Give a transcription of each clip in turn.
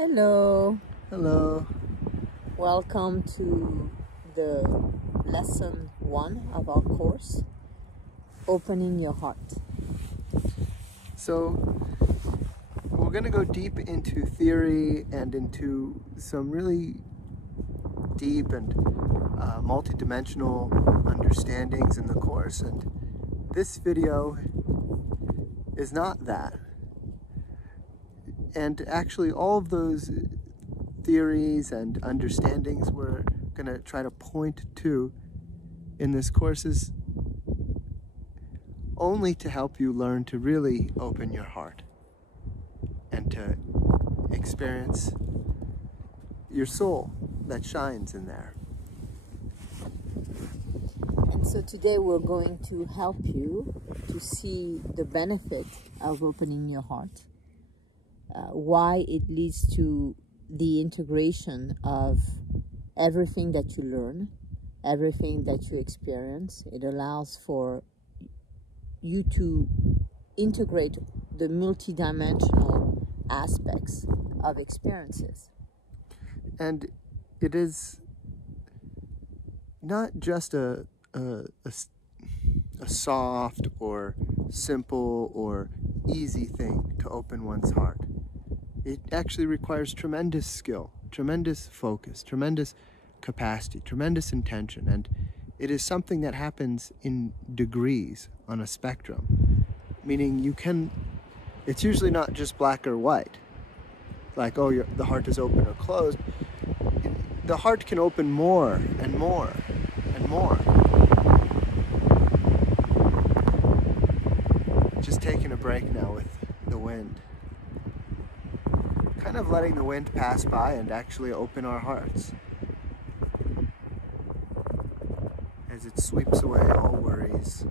Hello. Hello. Welcome to the lesson 1 of our course, Opening Your Heart. So we're going to go deep into theory and into some really deep and multi-dimensional understandings in the course, and this video is not that. And actually all of those theories and understandings we're going to try to point to in this course is only to help you learn to really open your heart and to experience your soul that shines in there. And so today we're going to help you to see the benefit of opening your heart, why it leads to the integration of everything that you learn, everything that you experience. It allows for you to integrate the multidimensional aspects of experiences. And it is not just a soft or simple or easy thing to open one's heart. It actually requires tremendous skill, tremendous focus, tremendous capacity, tremendous intention, and it is something that happens in degrees on a spectrum, meaning it's usually not just black or white, like, oh, the heart is open or closed. The heart can open more and more and more. Just taking a break now with the wind. Kind of letting the wind pass by and actually open our hearts as it sweeps away all worries.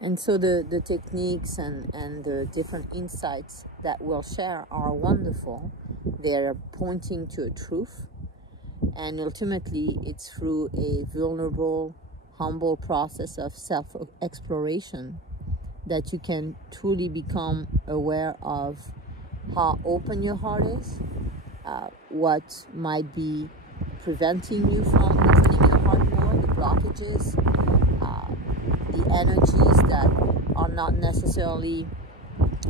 And so the techniques and the different insights that we'll share are wonderful. They're pointing to a truth, and ultimately it's through a vulnerable, humble process of self-exploration that you can truly become aware of how open your heart is, what might be preventing you from opening your heart more, the blockages, the energies that are not necessarily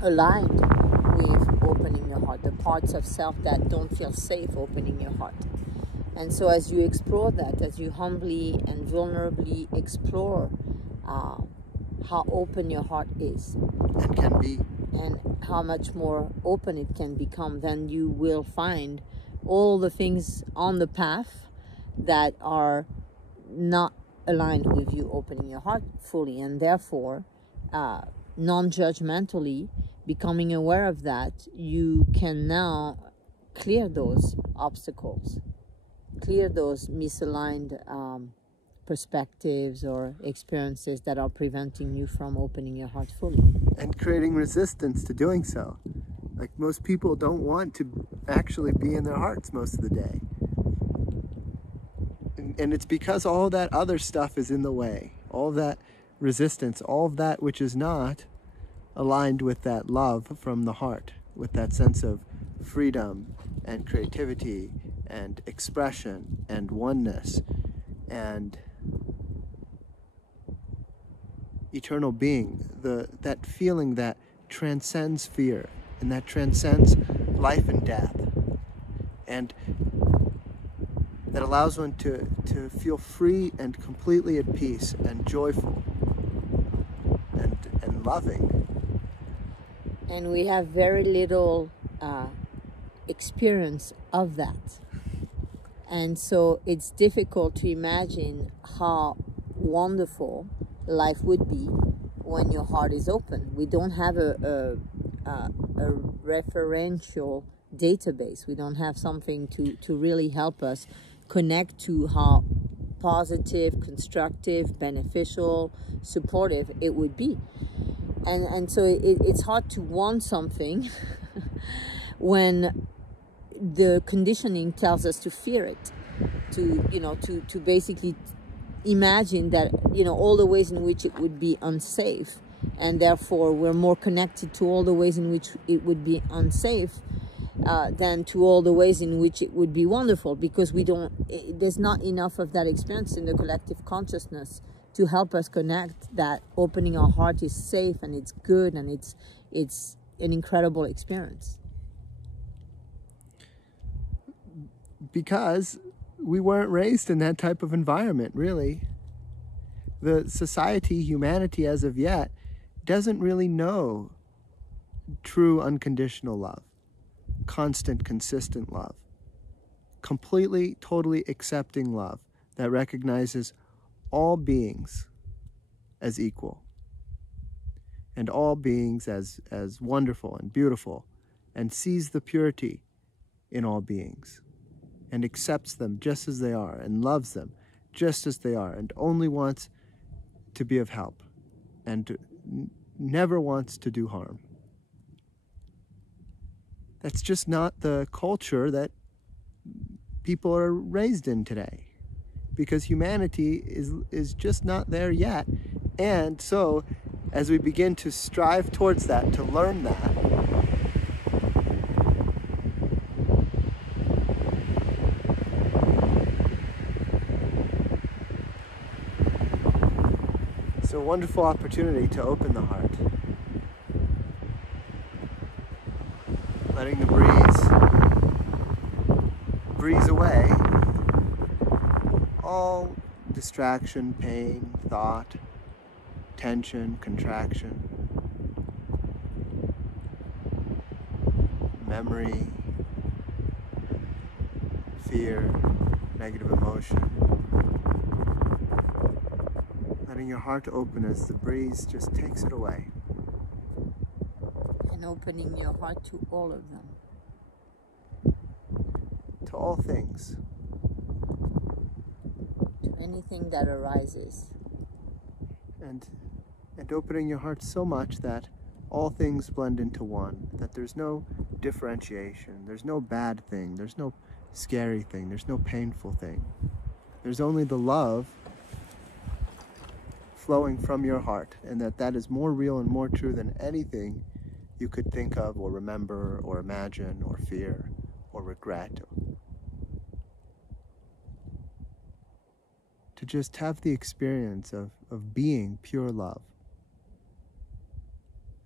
aligned with opening your heart, the parts of self that don't feel safe opening your heart. And so as you explore that, as you humbly and vulnerably explore how open your heart is And can be. and how much more open it can become, then you will find all the things on the path that are not aligned with you opening your heart fully, and therefore non-judgmentally becoming aware of that, you can now clear those obstacles, clear those misaligned perspectives or experiences that are preventing you from opening your heart fully. And creating resistance to doing so. Like, most people don't want to actually be in their hearts most of the day. And it's because all that other stuff is in the way. All that resistance, all of that which is not aligned with that love from the heart, with that sense of freedom and creativity and expression and oneness and eternal being, that feeling that transcends fear and that transcends life and death, and that allows one to feel free and completely at peace and joyful and loving. And we have very little experience of that. And so it's difficult to imagine how wonderful life would be when your heart is open. We don't have a referential database. We don't have something to really help us connect to how positive, constructive, beneficial, supportive it would be. And so it's hard to want something when the conditioning tells us to fear it, to basically imagine that, all the ways in which it would be unsafe and therefore we're more connected to all the ways in which it would be unsafe than to all the ways in which it would be wonderful, because there's not enough of that experience in the collective consciousness to help us connect that opening our heart is safe and it's good and it's an incredible experience. Because we weren't raised in that type of environment, really. The society, humanity as of yet, doesn't really know true unconditional love, constant, consistent love, completely, totally accepting love that recognizes all beings as equal and all beings as wonderful and beautiful, and sees the purity in all beings and accepts them just as they are and loves them just as they are and only wants to be of help and never wants to do harm. That's just not the culture that people are raised in today, because humanity is just not there yet. And so as we begin to strive towards that, to learn that, it's a wonderful opportunity to open the heart, letting the breeze away all distraction, pain, thought, tension, contraction, memory, fear, negative emotion. Letting your heart open as the breeze just takes it away. And opening your heart to all of them. To all things. To anything that arises. And opening your heart so much that all things blend into one, that there's no differentiation, there's no bad thing, there's no scary thing, there's no painful thing. There's only the love flowing from your heart, and that is more real and more true than anything you could think of or remember or imagine or fear or regret. To just have the experience of being pure love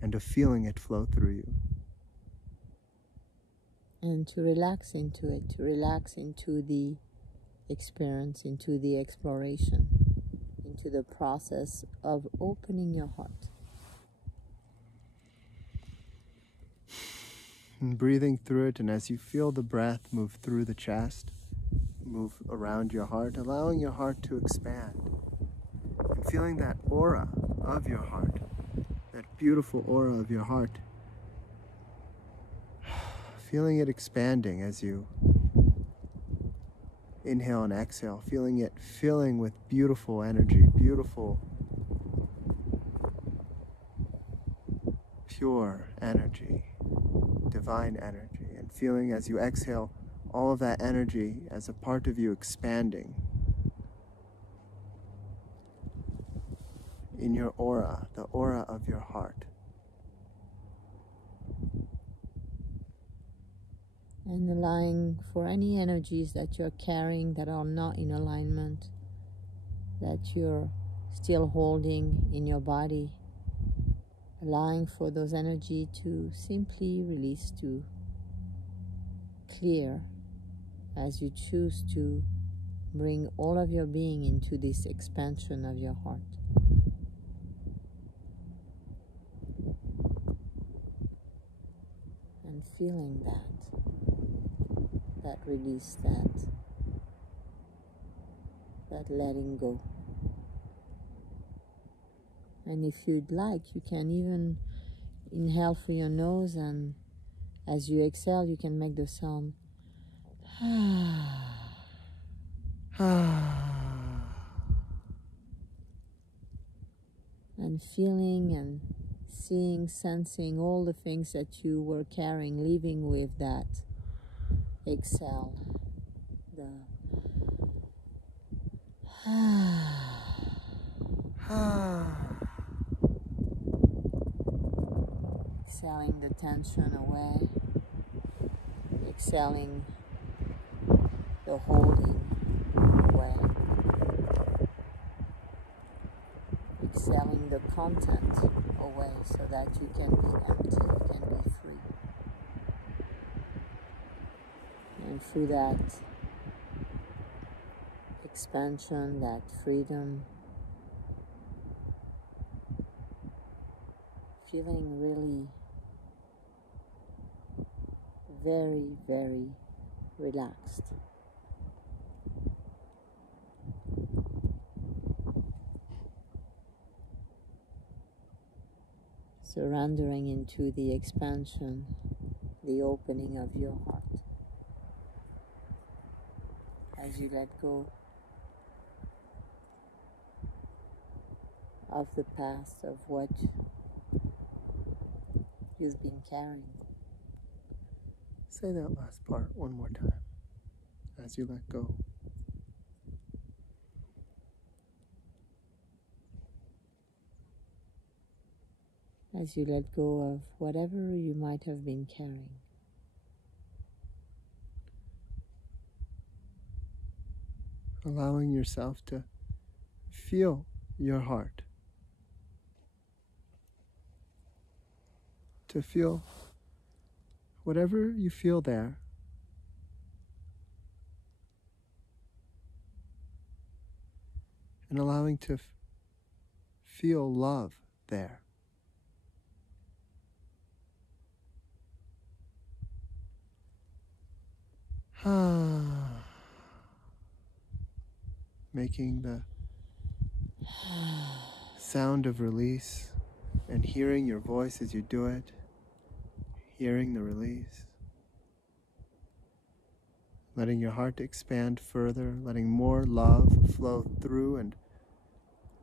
and of feeling it flow through you. And to relax into it, to relax into the experience, into the exploration, into the process of opening your heart. And breathing through it, and as you feel the breath move through the chest, move around your heart, allowing your heart to expand, and feeling that aura of your heart, that beautiful aura of your heart, feeling it expanding as you inhale and exhale, feeling it filling with beautiful energy, beautiful, pure energy, divine energy, and feeling as you exhale all of that energy as a part of you expanding in your aura, the aura of your heart. And allowing for any energies that you're carrying that are not in alignment, that you're still holding in your body, allowing for those energy to simply release, to clear, as you choose to bring all of your being into this expansion of your heart. And feeling that release, that letting go. And if you'd like, you can even inhale through your nose, and as you exhale, you can make the sound and feeling and seeing, sensing all the things that you were carrying, leaving with that exhale. Exhaling the tension away. Exhaling the holding away. Exhaling the content away so that you can be empty, you can be free. And through that expansion, that freedom, feeling really very, very relaxed. Surrendering into the expansion, the opening of your heart. As you let go of the past, of what you've been carrying. Say that last part one more time as you let go. As you let go of whatever you might have been carrying. Allowing yourself to feel your heart. To feel whatever you feel there. And allowing to feel love there. Making the sound of release and hearing your voice as you do it. Hearing the release. Letting your heart expand further, letting more love flow through and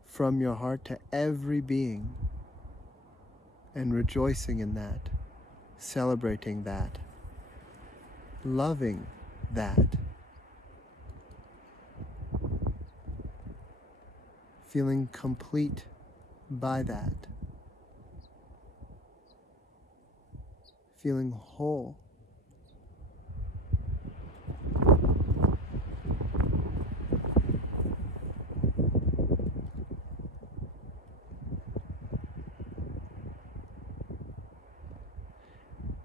from your heart to every being. And rejoicing in that, celebrating that, loving that. Feeling complete by that. Feeling whole.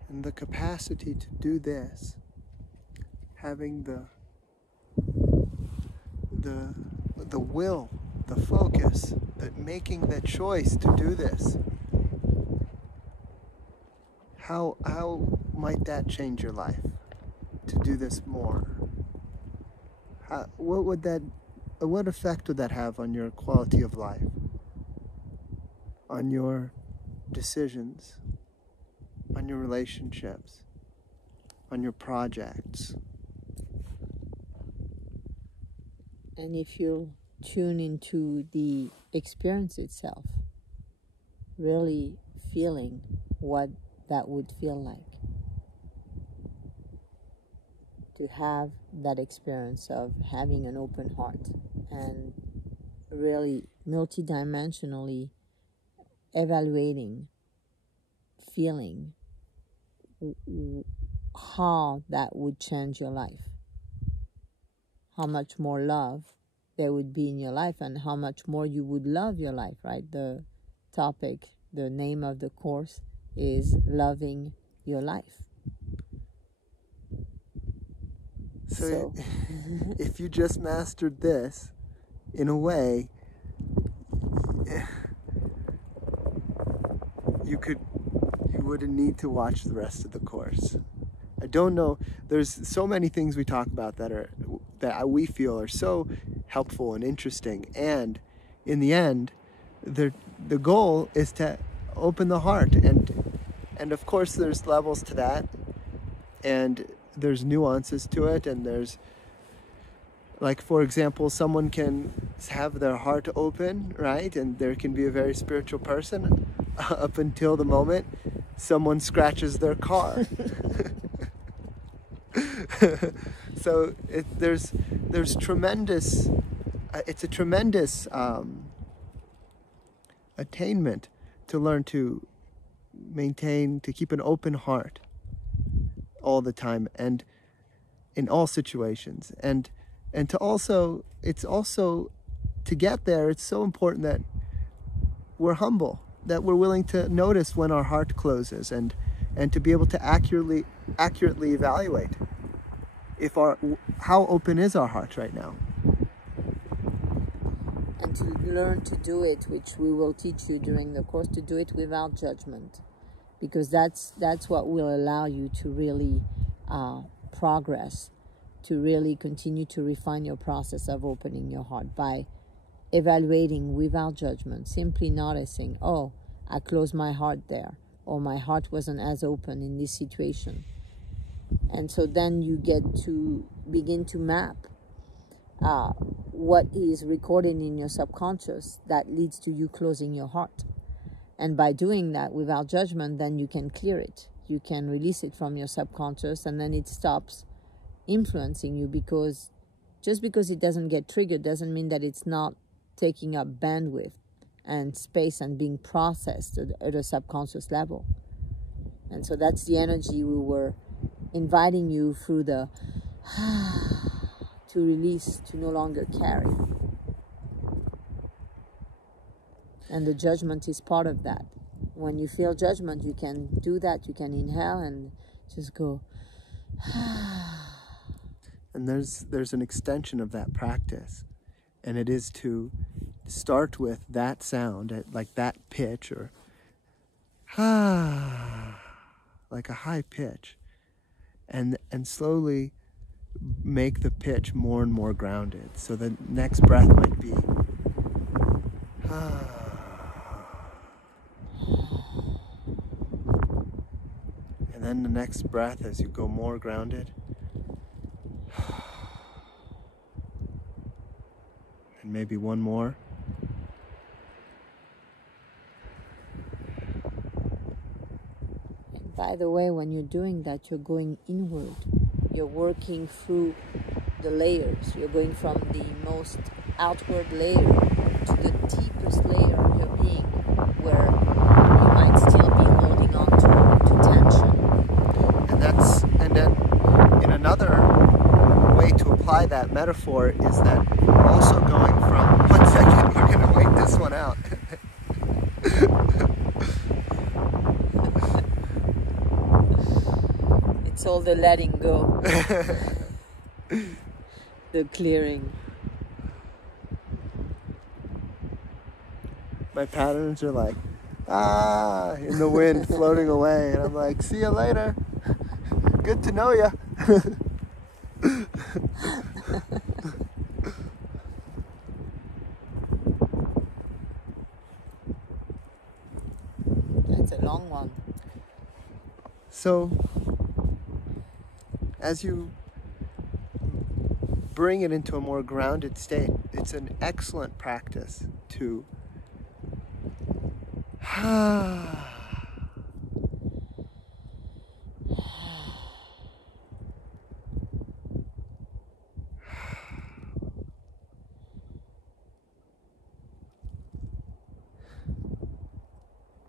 And the capacity to do this, having the will, the focus, making the choice to do this. How might that change your life to do this more? What effect would that have on your quality of life? On your decisions? On your relationships? On your projects? And if you'll tune into the experience itself, really feeling what that would feel like. To have that experience of having an open heart and really multidimensionally evaluating, feeling how that would change your life. How much more love there would be in your life and how much more you would love your life, right? The topic, the name of the course is Loving Your Life. So if you just mastered this, in a way, you wouldn't need to watch the rest of the course. I don't know, there's so many things we talk about that we feel are so helpful and interesting, and in the end, the goal is to open the heart, and of course there's levels to that, and there's nuances to it, and there's, like, for example, someone can have their heart open, right, and there can be a very spiritual person up until the moment someone scratches their car. So there's tremendous, it's a tremendous attainment to learn to keep an open heart all the time and in all situations. And to also, it's also, to get there, it's so important that we're humble, that we're willing to notice when our heart closes, and to be able to accurately evaluate if how open is our heart right now. And to learn to do it, which we will teach you during the course, to do it without judgment, because that's what will allow you to really progress, to really continue to refine your process of opening your heart by evaluating without judgment, simply noticing, oh, I closed my heart there, or my heart wasn't as open in this situation. And so then you get to begin to map what is recorded in your subconscious that leads to you closing your heart. And by doing that without judgment, then you can clear it. You can release it from your subconscious, and then it stops influencing you, because just because it doesn't get triggered doesn't mean that it's not taking up bandwidth and space and being processed at a subconscious level. And so that's the energy we were inviting you through the to release, to no longer carry. And the judgment is part of that. When you feel judgment, you can do that. You can inhale and just go. And there's an extension of that practice, and it is to start with that sound at like that pitch, or like a high pitch, and slowly make the pitch more and more grounded. So the next breath might be and then the next breath, as you go more grounded, and maybe one more. And by the way, when you're doing that, you're going inward. You're working through the layers. You're going from the most outward layer to the deepest layer of your being, where you might still be holding on to tension. And then in another way to apply that metaphor is that we're also going from, 1 second, we're going to wait this one out. It's all the letting go, the clearing. My patterns are like, in the wind, floating away. And I'm like, see you later. Good to know ya. That's a long one. So, as you bring it into a more grounded state, it's an excellent practice to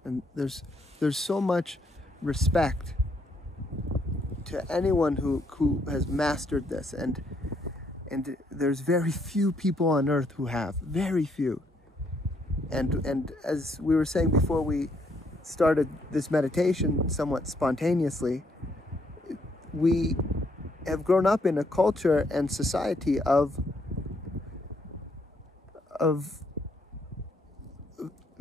and there's so much respect to anyone who has mastered this, and there's very few people on earth who have, very few. And as we were saying before we started this meditation somewhat spontaneously, we have grown up in a culture and society of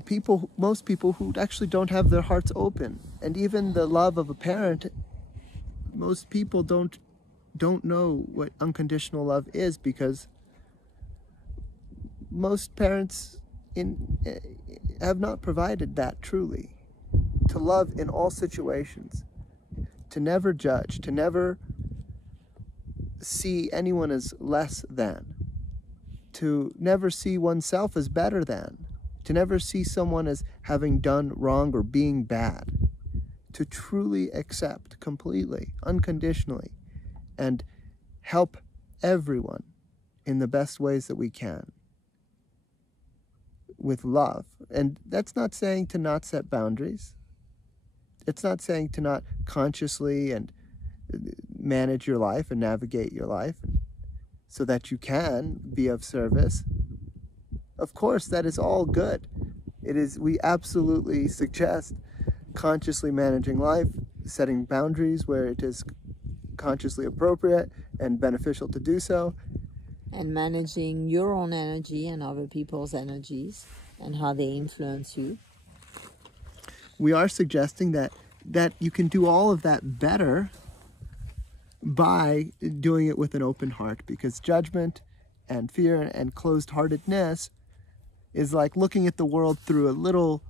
people, most people who actually don't have their hearts open. And even the love of a parent, most people don't know what unconditional love is, because most parents have not provided that truly. To love in all situations, to never judge, to never see anyone as less than, to never see oneself as better than, to never see someone as having done wrong or being bad, to truly accept completely, unconditionally, and help everyone in the best ways that we can with love. And that's not saying to not set boundaries, it's not saying to not consciously and manage your life and navigate your life so that you can be of service. Of course, that is all good. We absolutely suggest consciously managing life, setting boundaries where it is consciously appropriate and beneficial to do so. And managing your own energy and other people's energies and how they influence you. We are suggesting that you can do all of that better by doing it with an open heart, because judgment and fear and closed-heartedness is like looking at the world through a little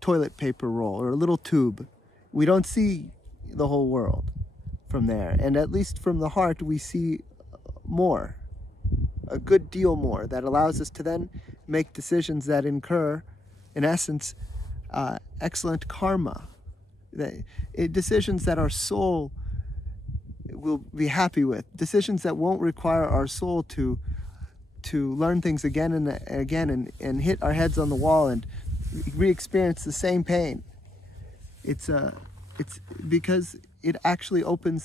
toilet paper roll or a little tube. We don't see the whole world from there, and at least from the heart we see more, a good deal more, that allows us to then make decisions that incur, in essence, excellent karma, decisions that our soul will be happy with, decisions that won't require our soul to learn things again and again and hit our heads on the wall and re-experience the same pain. It's because it actually opening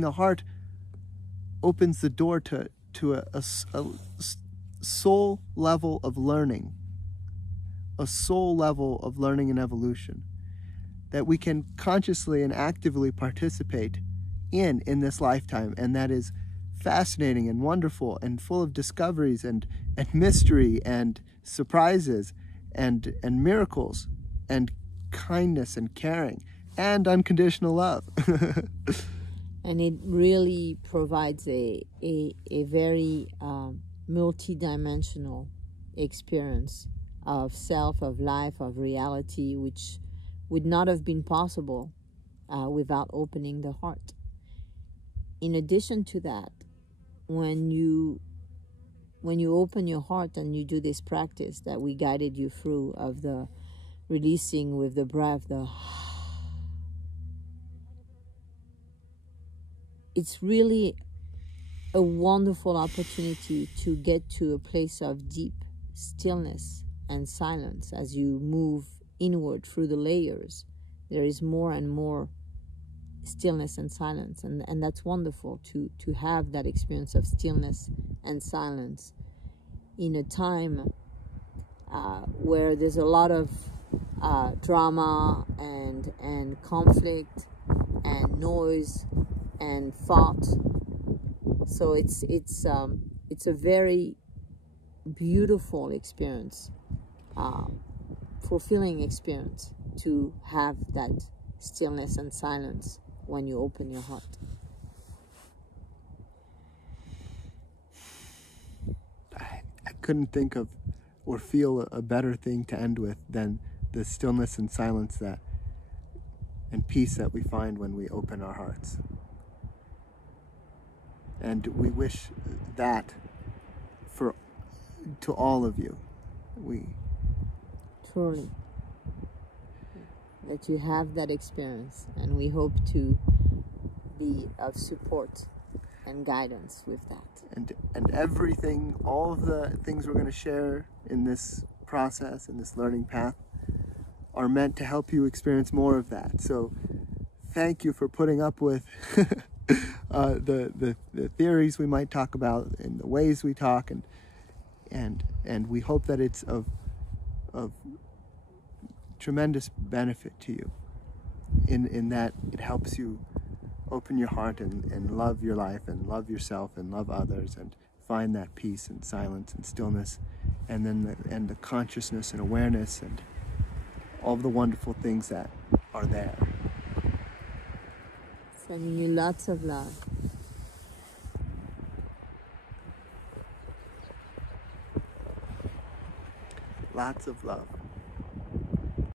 the heart opens the door to a soul level of learning, a soul level of learning and evolution that we can consciously and actively participate in this lifetime, and that is fascinating and wonderful and full of discoveries and mystery and surprises and miracles and kindness and caring and unconditional love. And it really provides a very multi-dimensional experience of self, of life, of reality, which would not have been possible without opening the heart. In addition to that, when you open your heart and you do this practice that we guided you through of the releasing with the breath, it's really a wonderful opportunity to get to a place of deep stillness and silence. As you move inward through the layers, there is more and more stillness and silence, and that's wonderful to have that experience of stillness and silence in a time where there's a lot of drama and conflict and noise and thought. So it's a very beautiful experience, fulfilling experience to have that stillness and silence when you open your heart. I couldn't think of or feel a better thing to end with than the stillness and silence and peace that we find when we open our hearts. And we wish that to all of you. Truly, that you have that experience, and we hope to be of support and guidance with that. And everything, all of the things we're going to share in this process, in this learning path, are meant to help you experience more of that. So thank you for putting up with the theories we might talk about and the ways we talk, and we hope that it's of tremendous benefit to you in that it helps you open your heart and love your life and love yourself and love others and find that peace and silence and stillness, and then the consciousness and awareness and all the wonderful things that are there. Sending you lots of love. Lots of love.